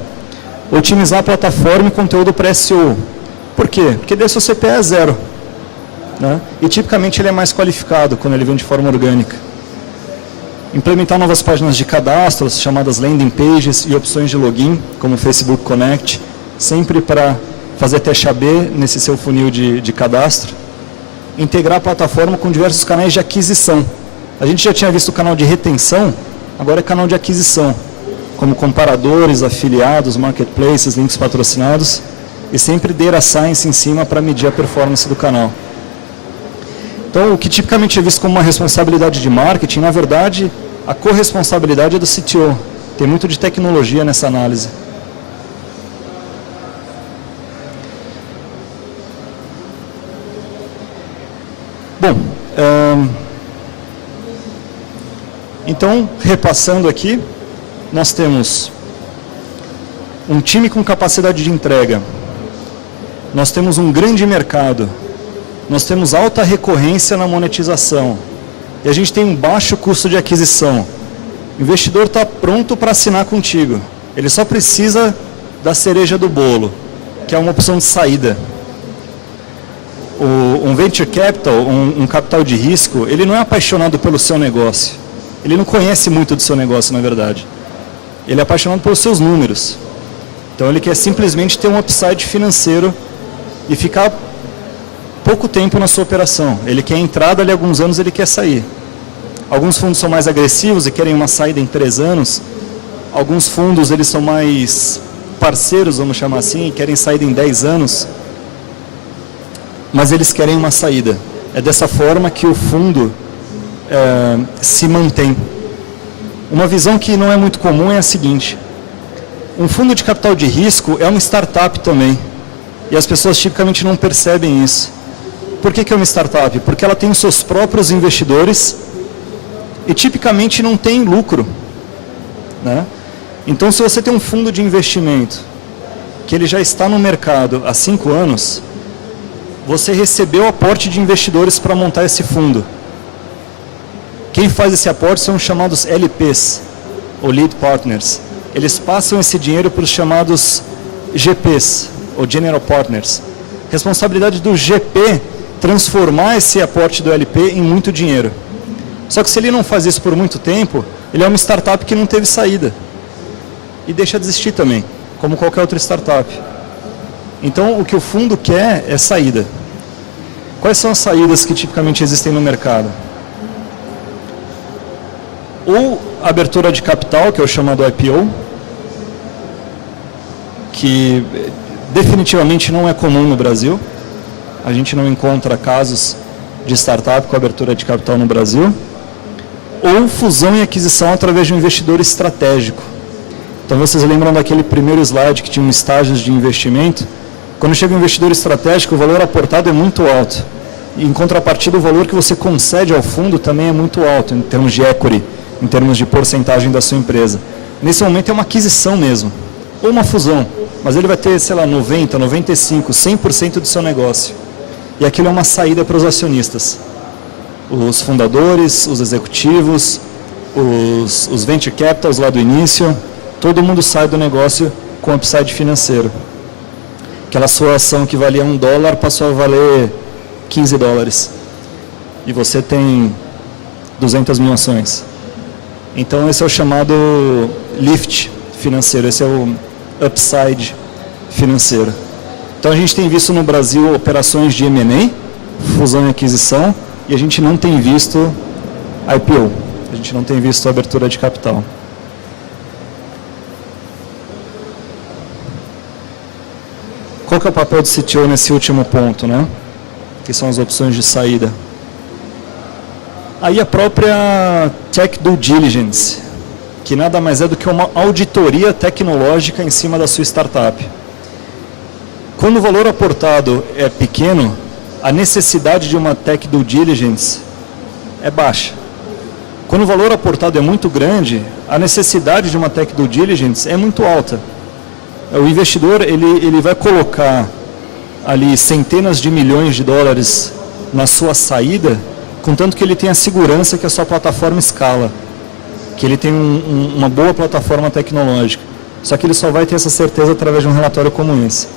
Otimizar a plataforma e conteúdo para SEO. Por quê? Porque daí seu CPA é 0. Né? E tipicamente ele é mais qualificado quando ele vem de forma orgânica. Implementar novas páginas de cadastros, chamadas landing pages, e opções de login, como o Facebook Connect, sempre para fazer teste AB nesse seu funil de cadastro. Integrar a plataforma com diversos canais de aquisição. A gente já tinha visto o canal de retenção, agora é canal de aquisição, como comparadores, afiliados, marketplaces, links patrocinados, e sempre Data Science em cima para medir a performance do canal. Então, o que tipicamente é visto como uma responsabilidade de marketing, na verdade, a corresponsabilidade é do CTO. Tem muito de tecnologia nessa análise. Bom, então, repassando aqui, nós temos um time com capacidade de entrega, nós temos um grande mercado, nós temos alta recorrência na monetização e a gente tem um baixo custo de aquisição. O investidor está pronto para assinar contigo, ele só precisa da cereja do bolo, que é uma opção de saída. Um venture capital, um capital de risco, ele não é apaixonado pelo seu negócio. Ele não conhece muito do seu negócio, na verdade. Ele é apaixonado pelos seus números. Então ele quer simplesmente ter um upside financeiro e ficar pouco tempo na sua operação. Ele quer entrar, dali a alguns anos ele quer sair. Alguns fundos são mais agressivos e querem uma saída em 3 anos. Alguns fundos eles são mais parceiros, vamos chamar assim, e querem saída em 10 anos. Mas eles querem uma saída. É dessa forma que o fundo se mantém. Uma visão que não é muito comum é a seguinte: um fundo de capital de risco é uma startup também. E as pessoas tipicamente não percebem isso. Por que é uma startup? Porque ela tem os seus próprios investidores e tipicamente não tem lucro, né? Então, se você tem um fundo de investimento que ele já está no mercado há 5 anos, você recebeu aporte de investidores para montar esse fundo. Quem faz esse aporte são os chamados LPs, ou Lead Partners. Eles passam esse dinheiro para os chamados GPs, ou General Partners. Responsabilidade do GP transformar esse aporte do LP em muito dinheiro. Só que se ele não faz isso por muito tempo, ele é uma startup que não teve saída. E deixa de existir também, como qualquer outra startup. Então, o que o fundo quer é saída. Quais são as saídas que tipicamente existem no mercado? Ou abertura de capital, que é o chamado IPO, que definitivamente não é comum no Brasil. A gente não encontra casos de startup com abertura de capital no Brasil. Ou fusão e aquisição através de um investidor estratégico. Então, vocês lembram daquele primeiro slide que tinha estágios de investimento? Quando chega um investidor estratégico, o valor aportado é muito alto. E, em contrapartida, o valor que você concede ao fundo também é muito alto, em termos de equity, em termos de porcentagem da sua empresa. Nesse momento é uma aquisição mesmo, ou uma fusão, mas ele vai ter, sei lá, 90%, 95%, 100% do seu negócio. E aquilo é uma saída para os acionistas. Os fundadores, os executivos, os venture capitals lá do início, todo mundo sai do negócio com upside financeiro. Aquela sua ação que valia $1 passou a valer $15. E você tem 200 mil ações. Então esse é o chamado lift financeiro, esse é o upside financeiro. Então a gente tem visto no Brasil operações de M&A, fusão e aquisição, e a gente não tem visto IPO, a gente não tem visto abertura de capital. Qual que é o papel do CTO nesse último ponto, né? Que são as opções de saída. Aí a própria Tech Due Diligence, que nada mais é do que uma auditoria tecnológica em cima da sua startup. Quando o valor aportado é pequeno, a necessidade de uma Tech Due Diligence é baixa. Quando o valor aportado é muito grande, a necessidade de uma Tech Due Diligence é muito alta. O investidor ele vai colocar ali centenas de milhões de dólares na sua saída, contanto que ele tenha segurança que a sua plataforma escala, que ele tem uma boa plataforma tecnológica. Só que ele só vai ter essa certeza através de um relatório como esse.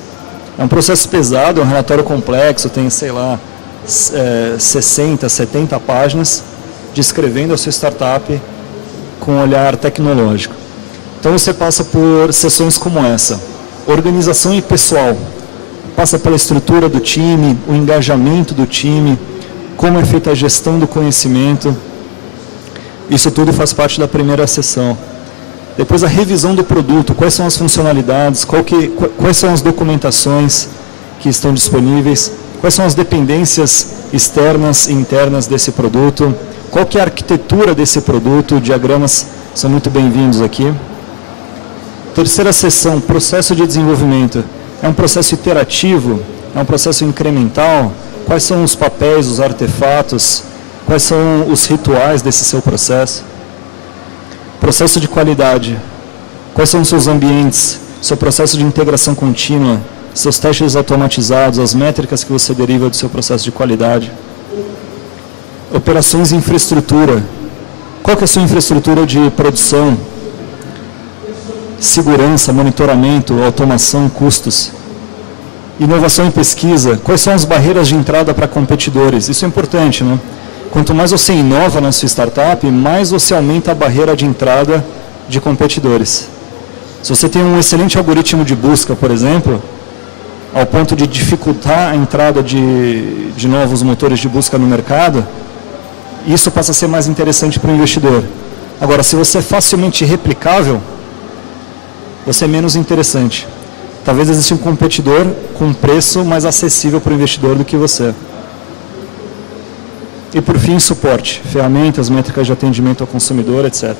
É um processo pesado, é um relatório complexo, tem, sei lá, 60, 70 páginas, descrevendo a sua startup com um olhar tecnológico. Então você passa por sessões como essa, organização e pessoal, passa pela estrutura do time, o engajamento do time, como é feita a gestão do conhecimento, isso tudo faz parte da primeira sessão. Depois a revisão do produto, quais são as funcionalidades, quais são as documentações que estão disponíveis, quais são as dependências externas e internas desse produto, qual que é a arquitetura desse produto, diagramas são muito bem-vindos aqui. Terceira sessão, processo de desenvolvimento. É um processo iterativo? É um processo incremental? Quais são os papéis, os artefatos? Quais são os rituais desse seu processo? Processo de qualidade. Quais são os seus ambientes? Seu processo de integração contínua? Seus testes automatizados? As métricas que você deriva do seu processo de qualidade? Operações e infraestrutura. Qual que é a sua infraestrutura de produção? Segurança, monitoramento, automação, custos. inovação e pesquisa, quais são as barreiras de entrada para competidores? Isso é importante, né? Quanto mais você inova na sua startup, mais você aumenta a barreira de entrada de competidores. Se você tem um excelente algoritmo de busca, por exemplo, ao ponto de dificultar a entrada de novos motores de busca no mercado, isso passa a ser mais interessante para o investidor. Agora, se você é facilmente replicável, você é menos interessante. Talvez exista um competidor com preço mais acessível para o investidor do que você. E por fim, suporte, ferramentas, métricas de atendimento ao consumidor, etc.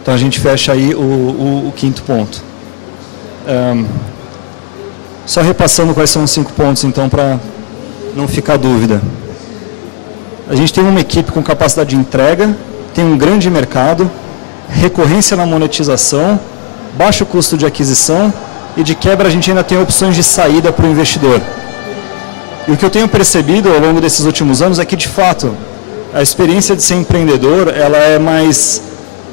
Então a gente fecha aí o quinto ponto. Só repassando quais são os 5 pontos, então, para não ficar dúvida. A gente tem uma equipe com capacidade de entrega, tem um grande mercado, recorrência na monetização, baixo custo de aquisição e de quebra a gente ainda tem opções de saída para o investidor. E o que eu tenho percebido ao longo desses últimos anos é que, de fato, a experiência de ser empreendedor ela é mais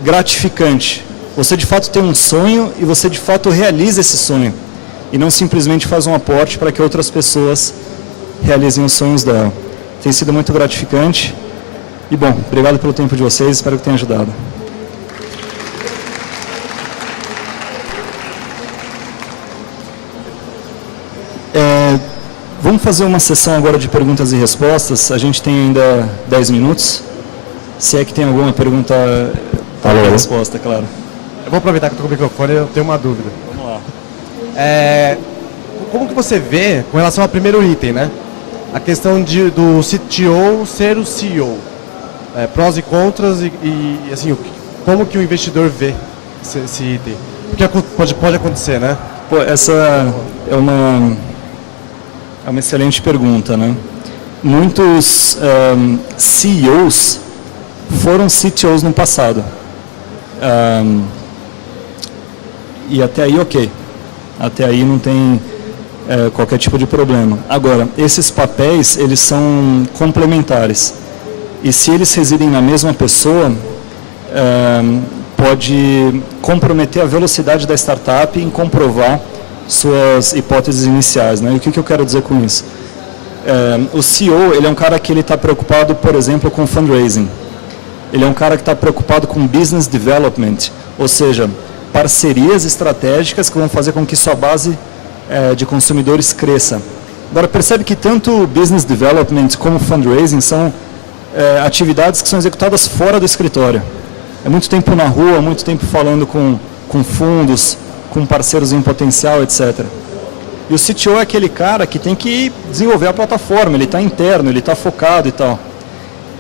gratificante. Você, de fato, tem um sonho e você, de fato, realiza esse sonho. E não simplesmente faz um aporte para que outras pessoas realizem os sonhos dela. Tem sido muito gratificante. E, bom, obrigado pelo tempo de vocês, espero que tenha ajudado. Vamos fazer uma sessão agora de perguntas e respostas. A gente tem ainda 10 minutos. Se é que tem alguma pergunta para a resposta, claro. Eu vou aproveitar que eu estou com o microfone e eu tenho uma dúvida. Vamos lá. Como que você vê, com relação ao primeiro item, né? A questão do CTO ser o CEO. Prós e contras e assim, como que o investidor vê esse item? Porque pode acontecer, né? Pô, essa é uma excelente pergunta, né? Muitos CEOs foram CTOs no passado. E até aí, ok. Até aí não tem qualquer tipo de problema. Agora, esses papéis, eles são complementares. E se eles residem na mesma pessoa, pode comprometer a velocidade da startup em comprovar suas hipóteses iniciais, né? E o que eu quero dizer com isso? O CEO, ele é um cara que está preocupado, por exemplo, com fundraising. Ele é um cara que está preocupado com business development, ou seja, parcerias estratégicas que vão fazer com que sua base de consumidores cresça. Agora, percebe que tanto business development como fundraising são atividades que são executadas fora do escritório. É muito tempo na rua, muito tempo falando com fundos, com parceiros em potencial, etc. E o CTO é aquele cara que tem que desenvolver a plataforma, ele está interno, ele está focado e tal.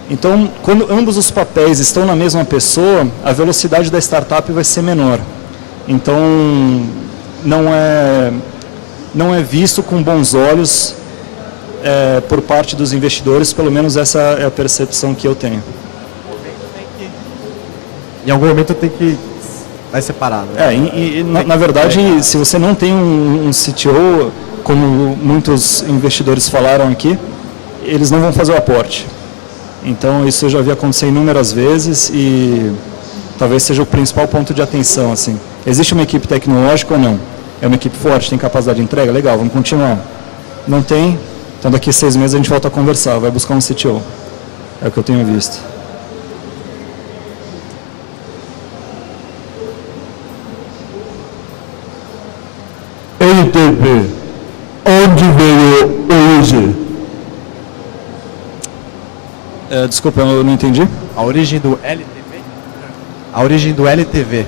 Então, quando ambos os papéis estão na mesma pessoa, a velocidade da startup vai ser menor. Então, não é visto com bons olhos por parte dos investidores, pelo menos essa é a percepção que eu tenho. Em algum momento tem que vai separado. Na verdade, se você não tem um CTO, como muitos investidores falaram aqui, eles não vão fazer o aporte. Então, isso eu já vi acontecer inúmeras vezes e talvez seja o principal ponto de atenção. Assim. Existe uma equipe tecnológica ou não? É uma equipe forte, tem capacidade de entrega? Legal, vamos continuar. Não tem? Então, daqui a 6 meses a gente volta a conversar, vai buscar um CTO. É o que eu tenho visto. LTV, onde veio a origem? Desculpa, eu não entendi. A origem do LTV? A origem do LTV.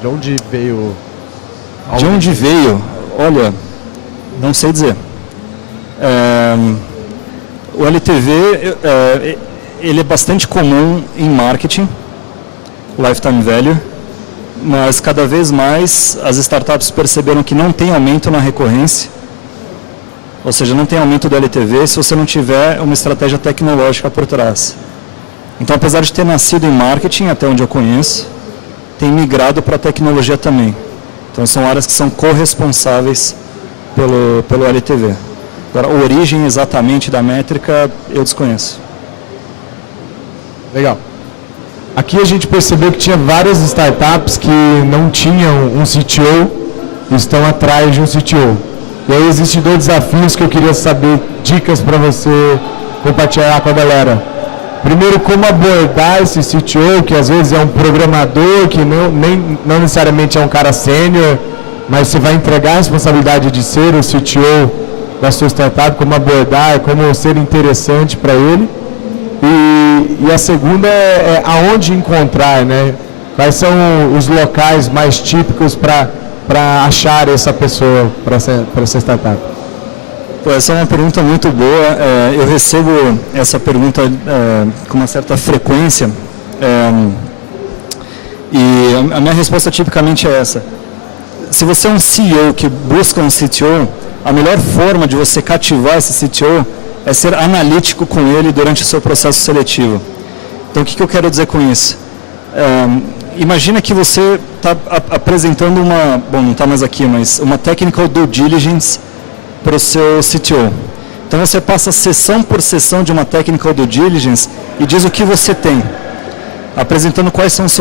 De onde veio? De onde veio? Olha, não sei dizer. O LTV, ele é bastante comum em marketing, lifetime value, mas cada vez mais as startups perceberam que não tem aumento na recorrência, ou seja, não tem aumento do LTV se você não tiver uma estratégia tecnológica por trás. Então, apesar de ter nascido em marketing, até onde eu conheço, tem migrado para a tecnologia também. Então, são áreas que são corresponsáveis pelo LTV. Agora, a origem exatamente da métrica, eu desconheço. Legal. Aqui a gente percebeu que tinha várias startups que não tinham um CTO e estão atrás de um CTO. E aí existem 2 desafios que eu queria saber, dicas para você compartilhar com a galera. Primeiro, como abordar esse CTO, que às vezes é um programador, que não necessariamente é um cara sênior, mas você vai entregar a responsabilidade de ser o CTO da sua startup, como abordar, como ser interessante para ele. E a segunda é aonde encontrar, né? Quais são os locais mais típicos para achar essa pessoa para essa startup? Pô, essa é uma pergunta muito boa. Eu recebo essa pergunta com uma certa frequência. E a minha resposta tipicamente é essa. Se você é um CEO que busca um CTO, a melhor forma de você cativar esse CTO é ser analítico com ele durante o seu processo seletivo. Então, o que eu quero dizer com isso? Imagina que você está apresentando não está mais aqui, mas uma technical due diligence para o seu CTO. Então, você passa sessão por sessão de uma technical due diligence e diz o que você tem, apresentando quais são os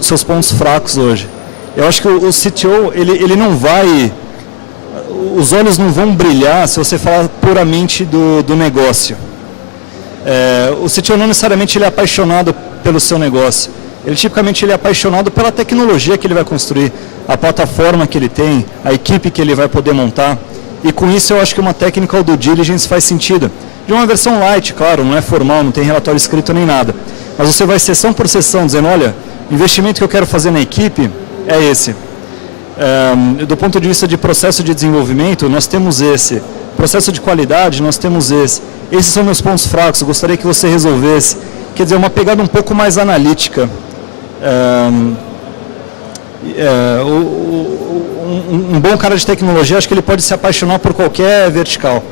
seus pontos fracos hoje. Eu acho que o CTO, ele não vai... Os olhos não vão brilhar se você falar puramente do negócio. O CTO não necessariamente ele é apaixonado pelo seu negócio. Tipicamente ele é apaixonado pela tecnologia que ele vai construir, a plataforma que ele tem, a equipe que ele vai poder montar. E com isso eu acho que uma technical due diligence faz sentido. De uma versão light, claro, não é formal, não tem relatório escrito nem nada. Mas você vai sessão por sessão dizendo, olha, o investimento que eu quero fazer na equipe é esse. Do ponto de vista de processo de desenvolvimento, nós temos esse. Processo de qualidade, nós temos esse. Esses são meus pontos fracos, eu gostaria que você resolvesse. Quer dizer, uma pegada um pouco mais analítica. Um bom cara de tecnologia, acho que ele pode se apaixonar por qualquer vertical.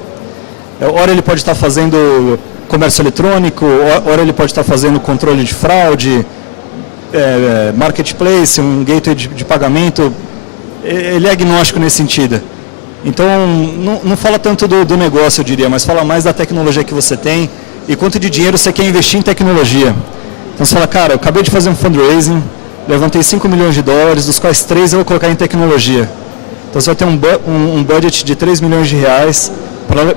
Ora ele pode estar fazendo comércio eletrônico, ora ele pode estar fazendo controle de fraude, marketplace, um gateway de pagamento. Ele é agnóstico nesse sentido. Então, não fala tanto do negócio, eu diria, mas fala mais da tecnologia que você tem e quanto de dinheiro você quer investir em tecnologia. Então, você fala, cara, eu acabei de fazer um fundraising, levantei $5 milhões, dos quais 3 eu vou colocar em tecnologia. Então, você vai ter um budget de R$3 milhões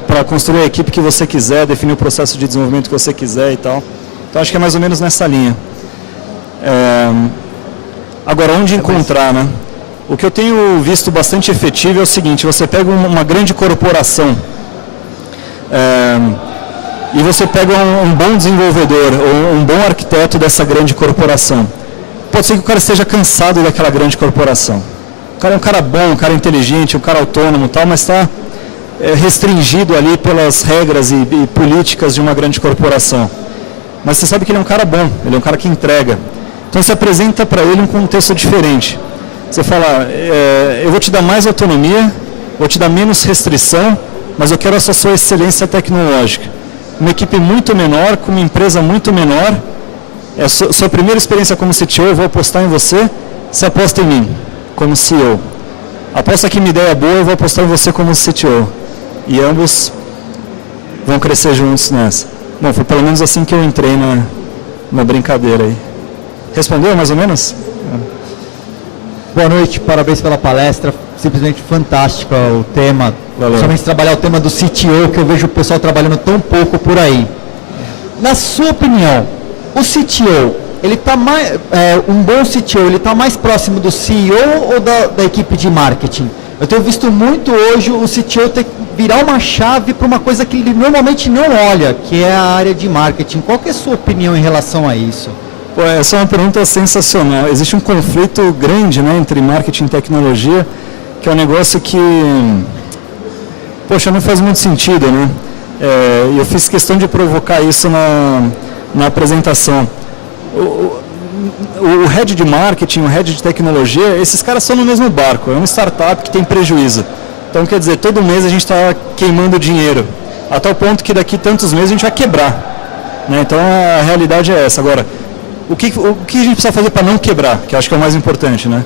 para construir a equipe que você quiser, definir o processo de desenvolvimento que você quiser e tal. Então, acho que é mais ou menos nessa linha. Agora, onde encontrar, né? O que eu tenho visto bastante efetivo é o seguinte, você pega uma grande corporação e você pega um bom desenvolvedor ou um bom arquiteto dessa grande corporação. Pode ser que o cara esteja cansado daquela grande corporação. O cara é um cara bom, um cara inteligente, um cara autônomo e tal, mas está restringido ali pelas regras e políticas de uma grande corporação. Mas você sabe que ele é um cara bom, ele é um cara que entrega. Então você apresenta para ele um contexto diferente. Você fala, eu vou te dar mais autonomia, vou te dar menos restrição, mas eu quero essa sua excelência tecnológica. Uma equipe muito menor, com uma empresa muito menor, sua primeira experiência como CTO, eu vou apostar em você, você aposta em mim, como CEO. Aposta que minha ideia é boa, eu vou apostar em você como CTO. E ambos vão crescer juntos nessa. Bom, foi pelo menos assim que eu entrei na brincadeira aí. Respondeu mais ou menos? Boa noite, parabéns pela palestra, simplesmente fantástico o tema. Valeu. Somente trabalhar o tema do CTO, que eu vejo o pessoal trabalhando tão pouco por aí. Na sua opinião, o CTO, ele está mais, um bom CTO, ele está mais próximo do CEO ou da equipe de marketing? Eu tenho visto muito hoje o CTO ter que virar uma chave para uma coisa que ele normalmente não olha, que é a área de marketing. Qual que é a sua opinião em relação a isso? Pô, essa é uma pergunta sensacional. Existe um conflito grande, né, entre marketing e tecnologia, que é um negócio que, poxa, não faz muito sentido, né? Eu fiz questão de provocar isso na apresentação. O head de marketing, o head de tecnologia, esses caras estão no mesmo barco. É uma startup que tem prejuízo. Então, quer dizer, todo mês a gente está queimando dinheiro, a tal ponto que daqui tantos meses a gente vai quebrar, né? Então, a realidade é essa. Agora, o que a gente precisa fazer para não quebrar, que eu acho que é o mais importante, né?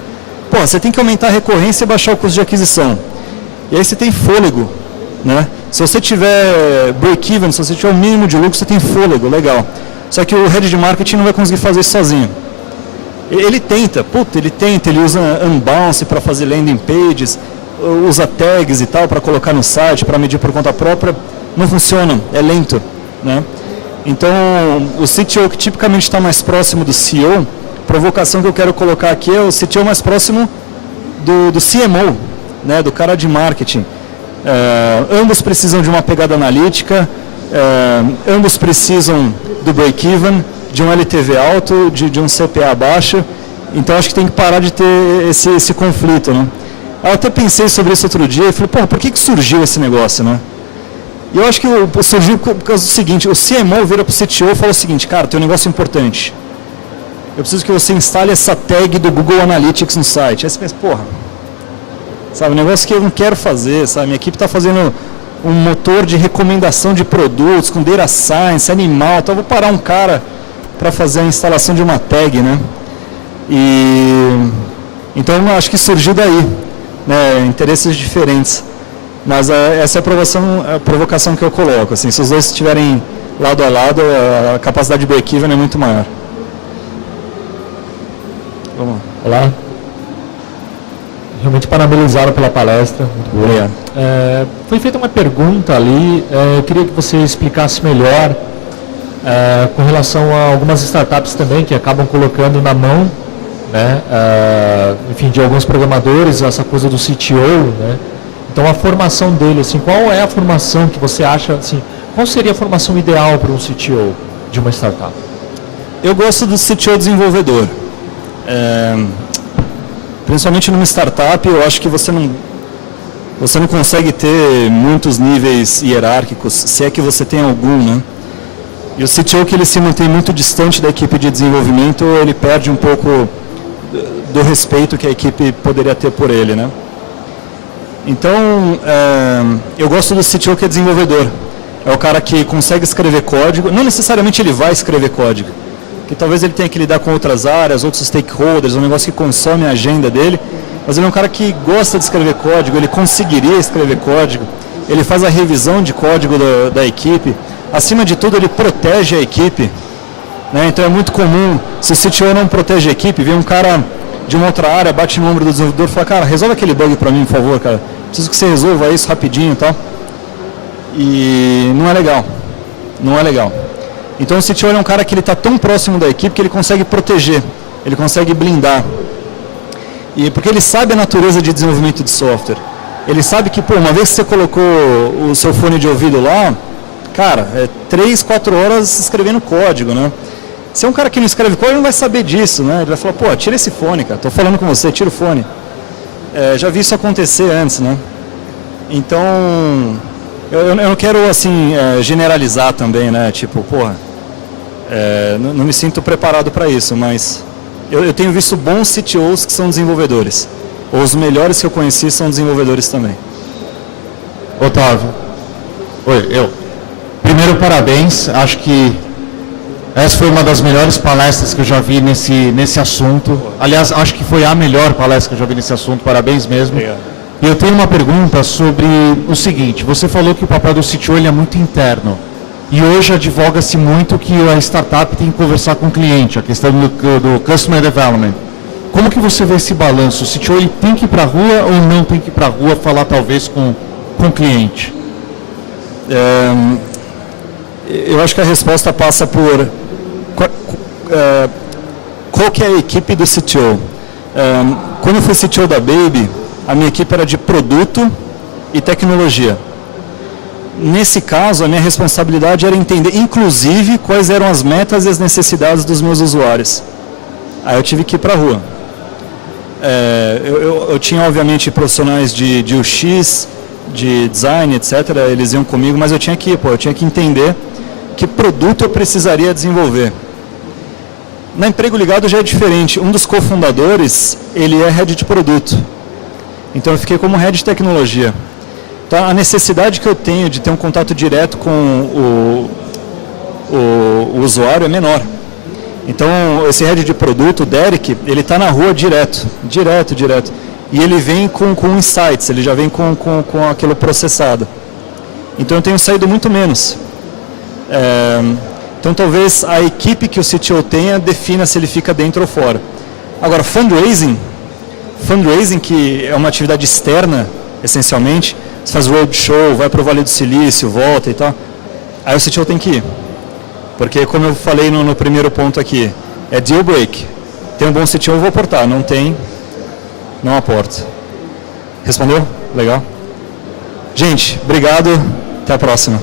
Pô, você tem que aumentar a recorrência e baixar o custo de aquisição. E aí você tem fôlego, né? Se você tiver break-even, se você tiver o mínimo de lucro, você tem fôlego, legal. Só que o head de marketing não vai conseguir fazer isso sozinho. Ele tenta, ele usa Unbounce para fazer landing pages, usa tags e tal para colocar no site, para medir por conta própria, não funciona, é lento, né? Então, o CTO que tipicamente está mais próximo do CEO, a provocação que eu quero colocar aqui é o CTO mais próximo do CMO, né, do cara de marketing. Ambos precisam de uma pegada analítica, ambos precisam do break-even, de um LTV alto, de um CPA baixo. Então, acho que tem que parar de ter esse conflito, né? Eu até pensei sobre isso outro dia e falei, pô, por que surgiu esse negócio, né? E eu acho que surgiu por causa do seguinte, o CMO vira para o CTO e fala o seguinte, cara, tem um negócio importante. Eu preciso que você instale essa tag do Google Analytics no site. Aí você pensa, porra, sabe, um negócio que eu não quero fazer, sabe? Minha equipe está fazendo um motor de recomendação de produtos com data science, animal, então eu vou parar um cara para fazer a instalação de uma tag, né? Então eu acho que surgiu daí, né? Interesses diferentes. Mas essa é a provocação que eu coloco. Assim, se os dois estiverem lado a lado, a capacidade de break-even é muito maior. Vamos lá. Olá. Realmente parabenizaram pela palestra. Muito boa. Obrigado. Foi feita uma pergunta ali, eu queria que você explicasse melhor com relação a algumas startups também que acabam colocando na mão, né, enfim, de alguns programadores, essa coisa do CTO, né? Então, a formação dele, assim, qual é a formação que você acha, assim, qual seria a formação ideal para um CTO de uma startup? Eu gosto do CTO desenvolvedor. Principalmente numa startup, eu acho que você não consegue ter muitos níveis hierárquicos, se é que você tem algum, né? E o CTO que ele se mantém muito distante da equipe de desenvolvimento, ele perde um pouco do respeito que a equipe poderia ter por ele, né? Então, eu gosto do CTO que é desenvolvedor. É o cara que consegue escrever código, não necessariamente ele vai escrever código, que talvez ele tenha que lidar com outras áreas, outros stakeholders, um negócio que consome a agenda dele, mas ele é um cara que gosta de escrever código, ele conseguiria escrever código, ele faz a revisão de código da equipe, acima de tudo ele protege a equipe, né? Então é muito comum, se o CTO não protege a equipe, vem um cara de uma outra área, bate no ombro do desenvolvedor e fala, cara, resolve aquele bug para mim, por favor, cara, preciso que você resolva isso rapidinho e tal. E não é legal, não é legal. Então o CTO é um cara que ele está tão próximo da equipe que ele consegue proteger, ele consegue blindar. E porque ele sabe a natureza de desenvolvimento de software. Ele sabe que, pô, uma vez que você colocou o seu fone de ouvido lá, cara, 3, 4 horas escrevendo código, né? Se é um cara que não escreve código, ele não vai saber disso, né? Ele vai falar, pô, tira esse fone, cara, tô falando com você, tira o fone. Já vi isso acontecer antes, né? Então, eu não quero, assim, generalizar também, né? Tipo, porra, não me sinto preparado para isso, mas eu tenho visto bons CTOs que são desenvolvedores. Ou os melhores que eu conheci são desenvolvedores também. Otávio. Oi, eu. Primeiro, parabéns. Acho que essa foi uma das melhores palestras que eu já vi nesse assunto. Aliás, acho que foi a melhor palestra que eu já vi nesse assunto. Parabéns mesmo. Obrigado. E eu tenho uma pergunta sobre o seguinte. Você falou que o papel do CTO ele é muito interno. E hoje advoga-se muito que a startup tem que conversar com o cliente, a questão do Customer Development. Como que você vê esse balanço? O CTO ele tem que ir para a rua ou não tem que ir para a rua falar talvez com o cliente? Eu acho que a resposta passa por qual que é a equipe do CTO. Quando eu fui CTO da Baby, a minha equipe era de produto e tecnologia. Nesse caso, a minha responsabilidade era entender, inclusive, quais eram as metas e as necessidades dos meus usuários. Aí eu tive que ir para a rua. Eu tinha, obviamente, profissionais de UX, de design, etc. Eles iam comigo, mas eu tinha que entender que produto eu precisaria desenvolver. Na Emprego Ligado já é diferente. Um dos cofundadores, ele é head de produto. Então eu fiquei como head de tecnologia. Então a necessidade que eu tenho de ter um contato direto com o usuário é menor. Então esse head de produto, o Derek, ele está na rua direto. E ele vem com insights, ele já vem com aquilo processado. Então eu tenho saído muito menos. Então talvez a equipe que o CTO tenha defina se ele fica dentro ou fora. Agora, fundraising, que é uma atividade externa essencialmente. Você faz roadshow, vai para o Vale do Silício, volta e tal. Aí o CTO tem que ir. Porque, como eu falei no primeiro ponto aqui, é deal break. Tem um bom CTO, eu vou aportar. Não tem, não aporto. Respondeu? Legal? Gente, obrigado. Até a próxima.